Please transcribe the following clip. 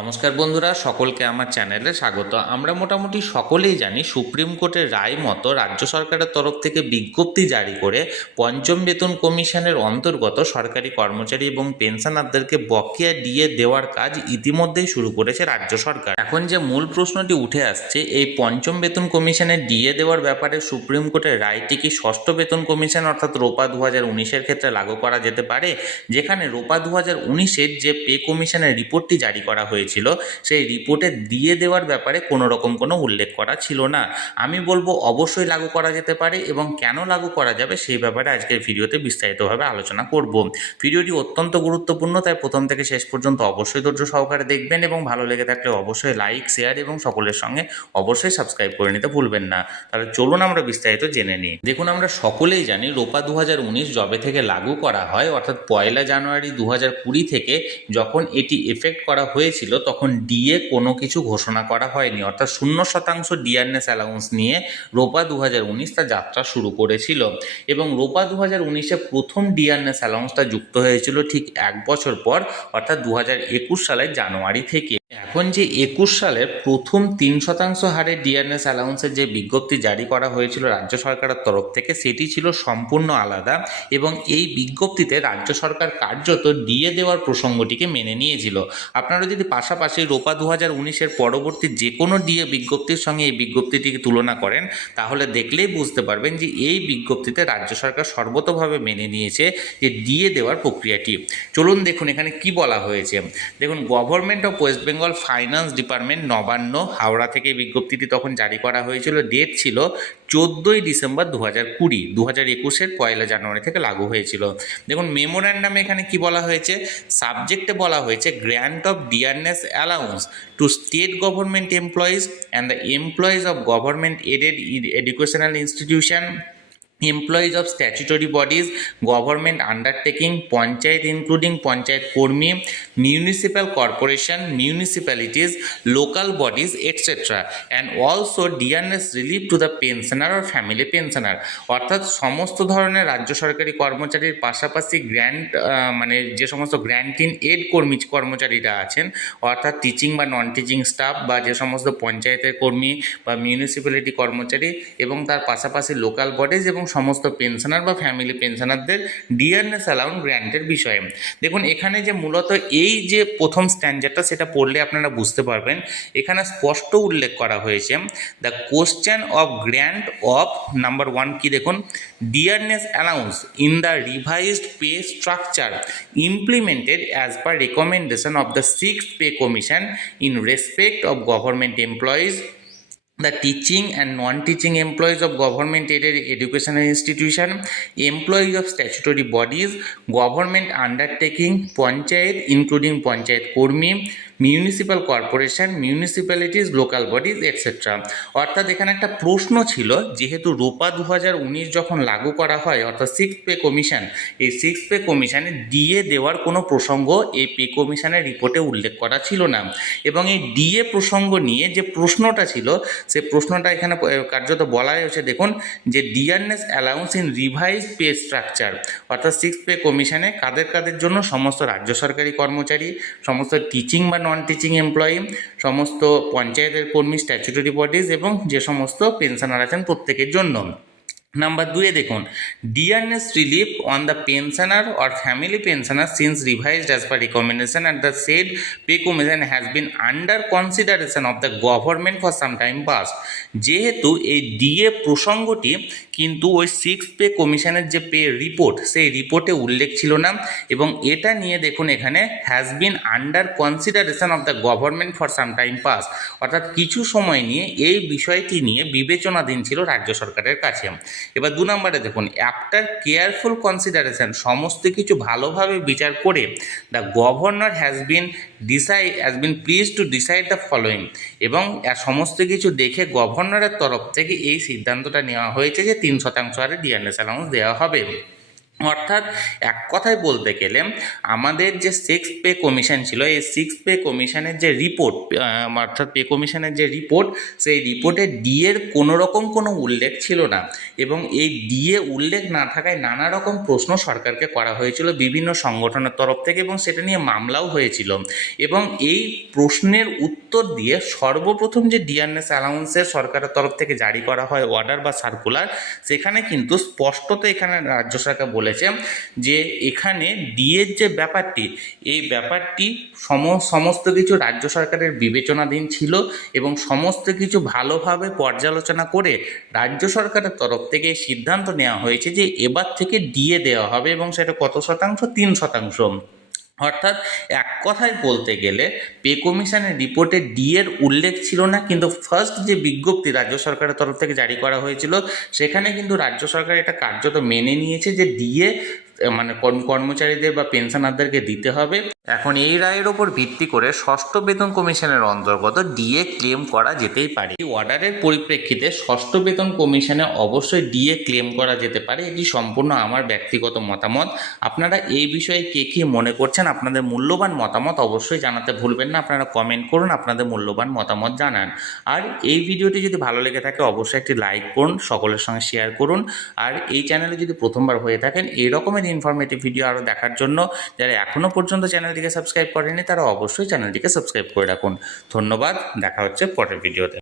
নমস্কার বন্ধুরা, সকলকে আমার চ্যানেলে স্বাগত। আমরা মোটামুটি সকলেই জানি সুপ্রিম কোর্টের রায় মতো রাজ্য সরকারের তরফ থেকে বিজ্ঞপ্তি জারি করে পঞ্চম বেতন কমিশনের অন্তর্গত সরকারি কর্মচারী এবং পেনশনারদেরকে বকেয়া ডিএ দেওয়ার কাজ ইতিমধ্যেই শুরু করেছে রাজ্য সরকার। এখন যে মূল প্রশ্নটি উঠে আসছে, এই পঞ্চম বেতন কমিশনের ডিএ দেওয়ার ব্যাপারে সুপ্রিম কোর্টের রায়টি কি ষষ্ঠ বেতন কমিশন অর্থাৎ রোপা 2019-এর ক্ষেত্রে লাগু করা যেতে পারে, যেখানে রোপা 2019-এর যে পে কমিশনের রিপোর্টটি জারি করা হয়েছিল সেই রিপোর্টে দিয়ে দেওয়ার ব্যাপারে কোনো রকম কোনো উল্লেখ করা ছিল না। আমি বলবো অবশ্যই লাগু করা যেতে পারে, এবং কেন লাগু করা যাবে সেই ব্যাপারে আজকের ভিডিওতে বিস্তারিতভাবে আলোচনা করব। ভিডিওটি অত্যন্ত গুরুত্বপূর্ণ, তাই প্রথম থেকে শেষ পর্যন্ত অবশ্যই ধৈর্য সহকারে দেখবেন, এবং ভালো লেগে থাকলে অবশ্যই লাইক, শেয়ার এবং সকলের সঙ্গে অবশ্যই সাবস্ক্রাইব করে নিতে ভুলবেন না। তাহলে চলুন আমরা বিস্তারিত জেনে নিই। দেখুন, আমরা সকলেই জানি রোপা 2019 যবে থেকে লাগু করা হয়, অর্থাৎ 1 জানুয়ারি 2020 থেকে যখন এটি এফেক্ট করা হয়েছিল, তখন ডিএ কোনো কিছু ঘোষণা করা হয়নি, অর্থাৎ 0% ডিআরনেস অ্যালাউন্স নিয়ে রোপা 2019 তার যাত্রা শুরু করেছিল। এবং রোপা 2019-এ প্রথম ডিআরনেস অ্যালাউন্সটা যুক্ত হয়েছিল ঠিক 1 বছর পর, অর্থাৎ 2021 সালের জানুয়ারি থেকে। এখন যে 21 সালের প্রথম 3% হারে ডিআরনেস অ্যালাউন্সের যে বিজ্ঞপ্তি জারি করা হয়েছিল রাজ্য সরকারের তরফ থেকে, সেটি ছিল সম্পূর্ণ আলাদা, এবং এই বিজ্ঞপ্তিতে রাজ্য সরকার কার্যত ডিএ দেওয়ার প্রসঙ্গটিকে মেনে নিয়েছিল। আপনারা যদি পাশাপাশি রোপা 2019-এর পরবর্তী যে কোনো ডিএ বিজ্ঞপ্তির সঙ্গে এই বিজ্ঞপ্তিটিকে তুলনা করেন, তাহলে দেখলেই বুঝতে পারবেন যে এই বিজ্ঞপ্তিতে রাজ্য সরকার সর্বতোভাবে মেনে নিয়েছে যে ডিএ দেওয়ার প্রক্রিয়াটি। চলুন দেখুন এখানে কি বলা হয়েছে। দেখুন, government of West Bengal finance department, Nabanna, Howrah থেকে বিজ্ঞপ্তিটি তখন জারি করা হয়েছিল। ডেট ছিল 14ই ডিসেম্বর 2020। 2021-এর 1 জানুয়ারি থেকে লাগু হয়েছিল। দেখুন, মেমোরান্ডামে এখানে কি বলা হয়েছে, সাবজেক্টে বলা হয়েছে grant of dearness allowance to state government employees and the employees of government aided educational institution, employees of statutory bodies, government undertaking, panchayat including panchayat kormi, municipal corporation, municipalities, local bodies, etc. and also dearness relief to the pensioner or family pensioner। অর্থাৎ সমস্ত ধরনের রাজ্য সরকারি কর্মচারীর পাশাপাশি grant মানে যে সমস্ত গ্র্যান্ট ইন এড কর্মচারীরা আছেন, অর্থাৎ টিচিং বা নন টিচিং স্টাফ, বা যে সমস্ত পঞ্চায়েতের কর্মী বা মিউনিসিপ্যালিটি কর্মচারী, এবং তার পাশাপাশি লোকাল বডিজ এবং সমস্ত পেনশনার বা ফ্যামিলি পেনশনারদের ডিআরনেস অ্যালাউন্স গ্র্যান্টের বিষয়ে। দেখুন, এখানে যে মূলত এই যে প্রথম স্ট্যান্ডারটা, সেটা পড়লে আপনারা বুঝতে পারবেন। এখানে স্পষ্ট উল্লেখ করা হয়েছে, the question of grant of number 1 কি দেখুন, dearness allowance in the revised pay structure implemented as per recommendation of the 6th pay commission in respect of government employees, the teaching and non-teaching employees of government aided educational institution, employees of statutory bodies, government undertaking, panchayat including panchayat kormi, municipal corporation, municipalities, local bodies, etcetera. অর্থাৎ এখানে একটা প্রশ্ন ছিল, যেহেতু রোপা 2019 যখন লাগু করা হয়, অর্থাৎ 6th পে কমিশন, এই 6th পে কমিশনে ডিএ দেওয়ার কোনো প্রসঙ্গ এই পে কমিশনের রিপোর্টে উল্লেখ করা ছিল না। এবং এই ডিএ প্রসঙ্গ নিয়ে যে প্রশ্নটা ছিল, সেই প্রশ্নটা এখানে কার্যত বলা হয়েছে। দেখুন, যে dearness allowance in revise pay structure, অর্থাৎ 6th পে কমিশনে কাদের কাদের জন্য, সমস্ত রাজ্য সরকারি কর্মচারী, সমস্ত টিচিং বা নন টিচিং এমপ্লয়ি, সমস্ত পঞ্চায়েতের কর্মী, স্ট্যাচুটরি বডিজ, এবং যে সমস্ত পেনশনার আছেন প্রত্যেকের জন্য। নাম্বার 2-এ দেখুন, dearness relief on the pensioner or family pensioner since revised as per recommendation at the said pay commission has been under consideration of the government for some time past. যেহেতু এই DA প্রসঙ্গটি কিন্তু ওই 6th pay কমিশনের যে pay report, সেই রিপোর্টে উল্লেখ ছিল না, এবং এটা নিয়ে দেখুন এখানে has been under consideration of the government for some time past, অর্থাৎ কিছু সময় নিয়ে এই বিষয়টি নিয়ে বিবেচনাধীন ছিল রাজ্য সরকারের কাছে। এবার 2 নম্বরে দেখুন, আফটার কেয়ারফুল কনসিডারেশন, সমস্ত কিছু ভালোভাবে বিচার করে, the governor has been please to decide the following, এবং সমস্ত কিছু দেখে গভর্নরের তরফ থেকে এই সিদ্ধান্তটা নেওয়া হয়েছে যে 3% হারে ডিআরনেস অ্যালাউন্স দেওয়া হবে। অর্থাৎ এক কথায় বলতে গেলে আমাদের যে সিক্স পে কমিশন ছিল, এই সিক্স পে কমিশনের যে রিপোর্ট, অর্থাৎ পে কমিশনের যে রিপোর্ট, সেই রিপোর্টে ডিএর কোনো রকম কোনো উল্লেখ ছিল না। এবং এই ডিএ উল্লেখ না থাকায় নানা রকম প্রশ্ন সরকারকে করা হয়েছিল বিভিন্ন সংগঠনের তরফ থেকে, এবং সেটা নিয়ে মামলাও হয়েছিল। এবং এই প্রশ্নের উত্তর দিয়ে সর্বপ্রথম যে ডিআরএস অ্যালাউন্সের সরকারের তরফ থেকে জারি করা হয় অর্ডার বা সার্কুলার, সেখানে কিন্তু স্পষ্টত এখানে রাজ্য সরকার বলেছে যে এখানে ডিএর যে ব্যাপারটি, এই ব্যাপারটি সমস্ত কিছু রাজ্য সরকারের বিবেচনাধীন ছিল এবং সমস্ত কিছু ভালোভাবে পর্যালোচনা করে রাজ্য সরকারের তরফ থেকে সিদ্ধান্ত নেওয়া হয়েছে যে এবার থেকে ডিএ দেওয়া হবে, এবং সেটা কত শতাংশ? 3%। অর্থাৎ এক কথায় বলতে গেলে পে কমিশনের রিপোর্টে ডিএর উল্লেখ ছিল না, কিন্তু ফার্স্ট যে বিজ্ঞপ্তি রাজ্য সরকারের তরফ থেকে জারি করা হয়েছিল সেখানে কিন্তু রাজ্য সরকার এটা কার্যত মেনে নিয়েছে যে ডিএ মানে কর্মচারীদের বা পেনশনারদেরকে দিতে হবে। এখন এই রায়ের ওপর ভিত্তি করে ষষ্ঠ বেতন কমিশনের অন্তর্গত ডিএ ক্লেম করা যেতেই পারে। এই অর্ডারের পরিপ্রেক্ষিতে ষষ্ঠ বেতন কমিশনে অবশ্যই ডিএ ক্লেম করা যেতে পারে। এটি সম্পূর্ণ আমার ব্যক্তিগত মতামত। আপনারা এই বিষয়ে কে কী মনে করছেন, আপনাদের মূল্যবান মতামত অবশ্যই জানাতে ভুলবেন না। আপনারা কমেন্ট করুন, আপনাদের মূল্যবান মতামত জানান। আর এই ভিডিওটি যদি ভালো লেগে থাকে অবশ্যই একটি লাইক করুন, সকলের সঙ্গে শেয়ার করুন। আর এই চ্যানেলে যদি প্রথমবার হয়ে থাকেন এই রকমের ইনফরমেটিভ ভিডিও আরও দেখার জন্য যারা এখনও পর্যন্ত চ্যানেলটিকে সাবস্ক্রাইব করেনি তারা অবশ্যই চ্যানেলটিকে সাবস্ক্রাইব করে রাখুন। ধন্যবাদ, দেখা হচ্ছে পরের ভিডিওতে।